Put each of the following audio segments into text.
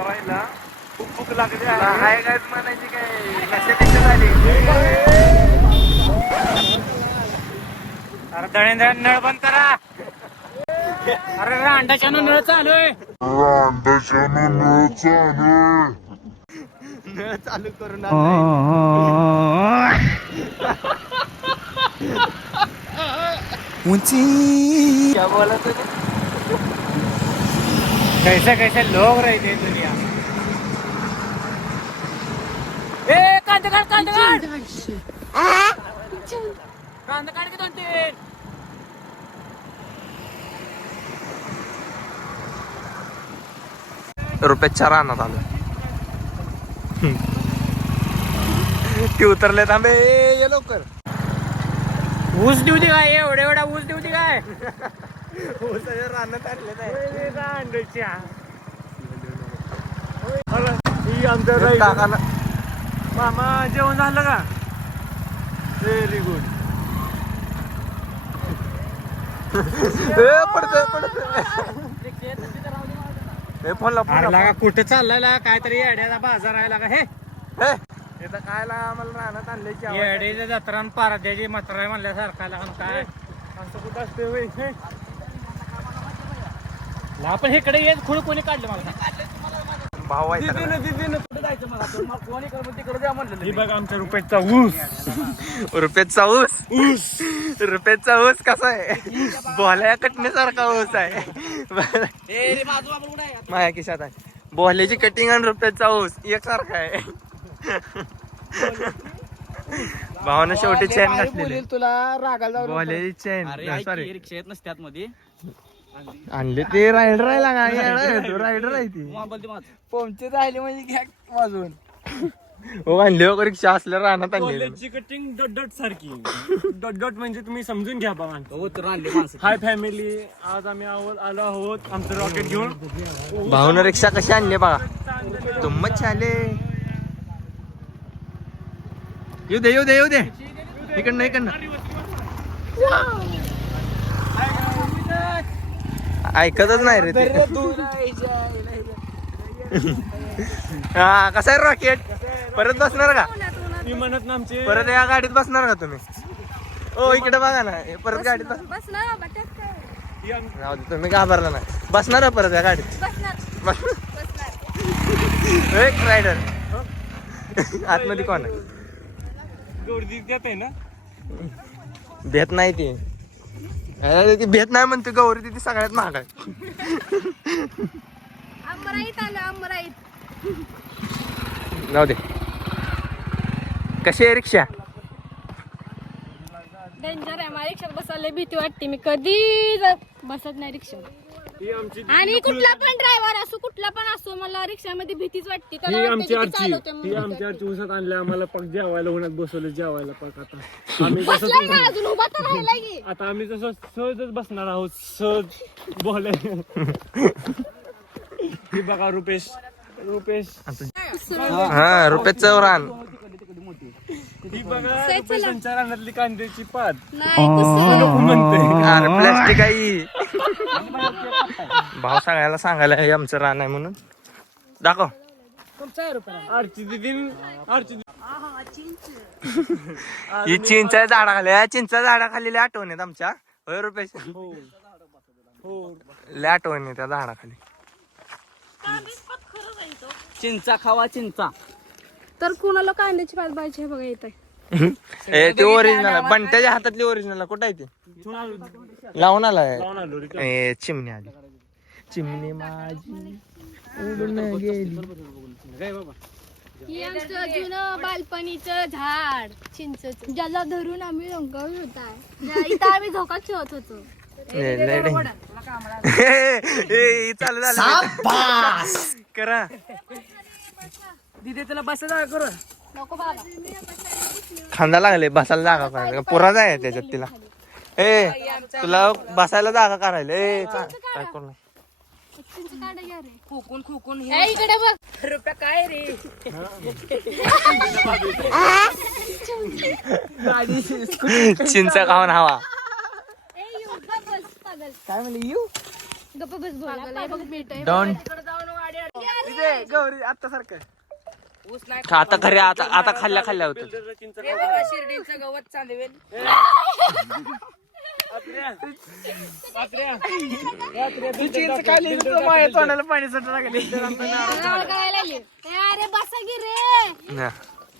विचारायला खूप भूक लागली आहे काय म्हणायची काय नशेपेक्षा झाली. अरे दळेंद्र नळ बंद करा. अरे अंड्याच्या नळ चालू आहे. नळ चालू करून ऊंची क्या बोला तू? कैसे कैसे लोग रहते दुनिया. ए कांदा काढ कांदा काढ कांदा काढ की 2-3. रुपयाच्या रानात आलो. ती उतरले थांबे ये लवकर. ऊस देऊ दे काय एवढा एवढा ऊस देऊ दे काय. रानात आणले अंड्याच्या काकाला मामा जेवण झालं का. Very good. पडतोय पडतोय. लागा कुठे चाललाय काहीतरी येड्याचा बाजार आहे लागा. हे इथं खायला आम्हाला रानात आणले येड्याच्या जत्रा आणि पारद्याची मात्र म्हणल्यासारखा लागा काय असं कुठं असते. आपण इकडे येत खुळ कोणी काढलं मला. भाऊ आहे कुठे जायचं मला तिकडे द्या म्हणलं. ही बघा आमच्या रुपयाचा ऊस. रुपयाचा ऊस रुपयाचा ऊस कसा आहे बोल्या कटण्यासारखा ऊस आहे. माझ्या खिशात आहे बोल्याची कटिंग आणि रुपयाचा ऊस एकसारखा आहे. भावानं शेवटी चेन घातलेली तुला रागाला बोल्याची चेन सॉरी रिक्षा येत नसत्यात मध्ये आणले ते रायडर आहे लागा रायडर आहे ती पोमचे राहिले म्हणजे घ्या वाजवून. हो आणले वगैरे रिक्षा असल्या रानात आणले. कटिंग डॉट डॉट सारखी डॉट डॉट म्हणजे तुम्ही समजून घ्या बघा. हाय फॅमिली, आज आम्ही आलो आहोत आमचं रॉकेट घेऊन. भाऊनं रिक्षा कशी आणली बघा. तुमच आले येऊ दे येऊ दे येऊ दे इकडनं इकडनं. ऐकतच नाही रे ते. हा कसा आहे रॉकेट. परत बसणार का ती म्हणत ना आमचे परत या गाडीत बसणार का तुम्ही. हो इकडे बघा ना परत गाडीत जाऊ दे तुम्ही घाबरला नाही. बसणार आहे परत या गाडीत. एक रायडर आतमध्ये कोण आहे. गर्दी देत आहे ना. भेट नाही ती अरे ती भेट नाही म्हणते गौरी ती सगळ्यात महाग आहे. जाऊ दे. कशी आहे रिक्षा. डेंजर आहे. मला रिक्षात बसायला भीती वाटते. मी कधी बसत नाही रिक्षात. आणि कुठला पण ड्रायव्हर असो कुठला पण असो मला रिक्षामध्ये भीतीच वाटते. ही आमची आरची उसात आणल्या आम्हाला पग जेवायला होण्यात बसवलं जेवायला पग. आता आम्ही अजून उभा तर राहिला की. आता आम्ही तसं सहजच बसणार आहोत. सहज बोले. ही बघा रुपेश हा रुपयाचं रान. ही बघा रुपेशांच्या रानातली कांद्याची पात नाही म्हणते. अरे प्लॅस्टिक आहे. भाव सगळ्याला सांगायला हे आमचं रान आहे म्हणून दाखव. आरची दिदी ही चिंचा झाडाखाली चिंचा झाडाखाली आठवण आहेत आमच्या. होय रुपेश लय आठवण आहे त्या झाडाखाली. चिंचा खावा चिंचा. तर कुणाला कांद्याची पात पाहिजे बघा येत आहे. ते ओरिजिनल बंट्याच्या हातातली ओरिजिनल कुठं आहे ते लावून आलाय. चिमणी आली चिमणी माझी उडून गेली. ही आमचं जुनं बालपणीचं झाड चिंचेचं ज्याला धरून आम्ही रंगवत होता. इथं आम्ही झोका खेळत होतो. चालू झालं करा. दिदी त्याला बसायला करू नको बाबा. खांदा लागले बसायला जागा करायला पुरा जाय त्याच्यात तिला. ए तुला बसायला जागा करायला. ए काय करू इकडे बघ. रुपया काय रे. चिंचा खाऊन हवा. काय म्हणले येऊ गप्प बस बोला. बघ भेट डोंट गौरी आता सारखं आता खरे आता खाल्ल्या होत शिर्डीचं गवत चालवेल तोंडाला पाणी सुटू लागले अरे बसा की रे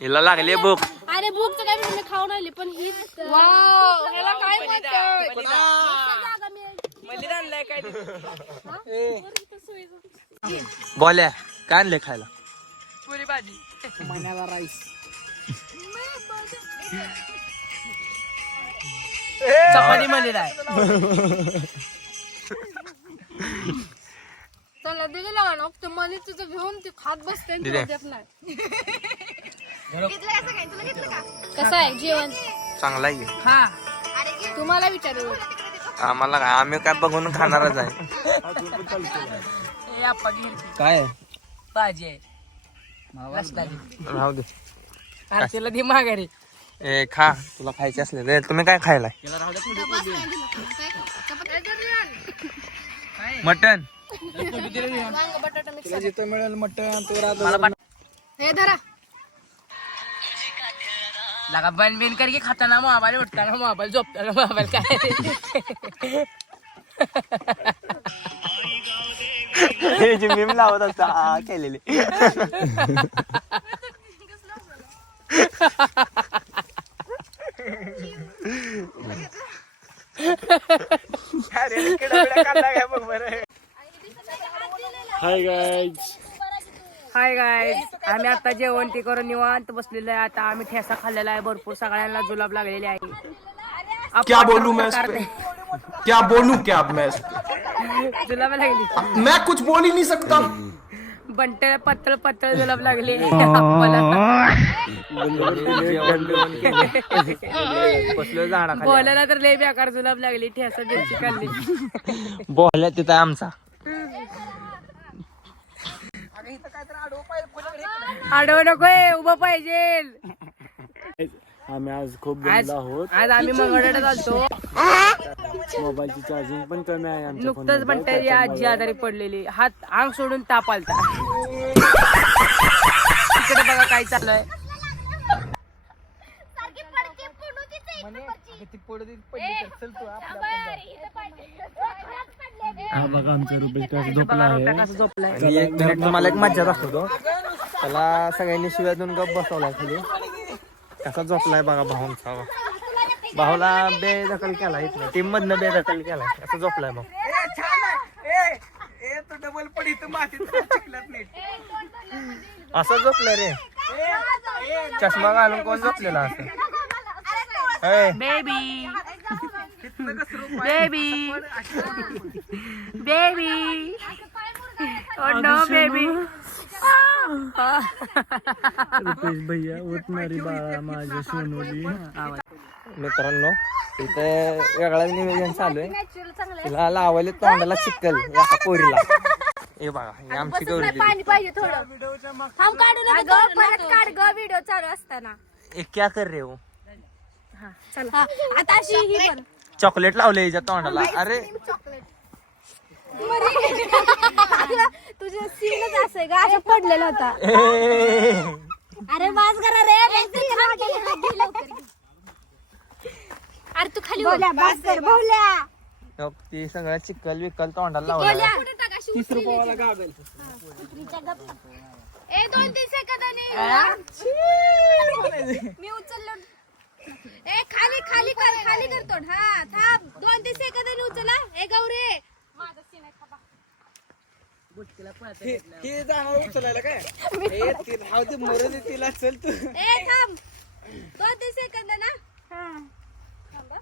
हिला लागले भूक अरे भूकचं काय मी खाऊन आले पण ही वाव ह्याला काय म्हणतात बोल्या काय आणले खायला पुरी भाजी मण्याला राईस चपाती मध्ये नाही त्याला दिलेला ना ते मला तुझं घेऊन ते खात बसते आणि तुला देत नाही कसं आहे जेवण चांगला आहे हा तुम्हाला विचारू आम्हाला काय आम्ही काय बघून खाणारच आहे काय भाजी आहे राहू दे आरतीला दे माघारी ए खा तुला खायचे असले रे तुम्ही काय खायलाय मटन जिथं मिळेल मटण हे धरा लगा बन बिन करके खाताना मोबाईल उठताना मोबाईल झोपताना मोबाईल काय हे जे मीम लावत असता केलेले हाय गाईज आम्ही आता जेवण ते करून निवांत बसलेलो आहे आता आम्ही ठेसा खाल्लेला आहे भरपूर सगळ्यांना जुलाब लागलेले आहे क्या बोलूं मैं इस पे? क्या बोलूं क्या मैं इस पे? जुलाब लागली मैं कुछ बोल ही नहीं सकता बंट पत्तळ पत्तळ जुलाब लागले बोलायला तर लय बेकार जुलाब लागली ठेसा मिरची खाल्ली बोलल्या तिथं आमचा आडवं नकोय उभं पाहिजे आम्ही आज खूप दमलो आहोत आज आम्ही मंगळवाड्यात चालतो मोबाईलची चार्जिंग पण कमी आहे आमच्या नुकतंच बंटाची आजी आजारी पडलेली हात अंग सोडून ताप आलता तिकडे बघा काय चाललंय बघा आमचा रुपेश कसं झोपला आहे कसं झोपलाय आणि एक मिनिट तुम्हाला एक मज्जा दाखवतो त्याला सगळ्यांनी शिव्या देऊन गप बसवलाय खाली कसा झोपलाय बघा भाऊंचा भाऊला बेदखल केला इथं टीम मधनं बेदखल केलाय असं झोपलाय भाऊ डबल पडी तर मातीत चिखलात नीट असं झोपलंय रे चष्मा घालून कोण झोपलेला असं baby baby baby oh no baby Rupesh भैया उठणारी बाळा माझ्या सोनवली मित्रांनो इथे वेगळा नियोजन चालू आहे तिला लावायला तोंडाला चिक्कल या पोरीला हे बघा ही आमची गौरी पाणी पाहिजे थोडं थांब काढू नका परत काढ ग व्हिडिओ चालू असताना एक क्या कर रे हो चला आता अशी ही पण चॉकलेट लावले हिच्या तोंडाला अरे तुझं सीनच असं का असं पडलेला होता अरे वाज करा रे अरे तू खाली ती सगळं चिक्कल विक्कल तोंडाला लावला 30 रुपयाला गागल ए 2-3 सेकंदाने मी उचललो ए खाली खाली कर तोड हा थांब 2-3 सेकंदाने उचला ए गौरे माझा सीन आहे खाबा हे जाणार उचलायला काय राहू दे मरू दे तिला चल तू ए थांब 2-3 सेकंद ना हा थांबा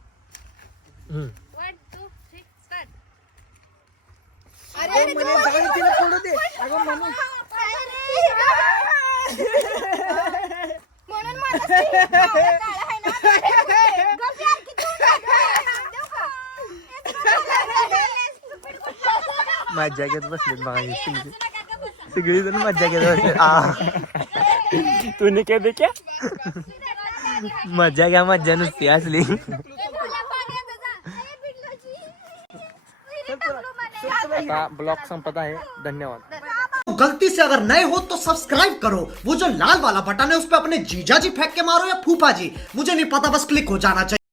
1 2 3 स्टार्ट अरे म्हणे जाऊ तिला पडू दे अगं म्हणून म्हणून माझा सीन काळा आहे ना गप्प यार किती मज्जा घेत बसलेत बघा ही सगळी जण मज्जा घेत बसले तूने क्या देखा मज्जा घ्या मज्जा नुसती असली ब्लॉग संपत आहे धन्यवाद गलती से अगर नए हो तो सब्सक्राइब करो, वो जो लाल वाला बटन है उस पर अपने जीजा जी फेंक के मारो या फूफा जी, मुझे नहीं पता, बस क्लिक हो जाना चाहिए।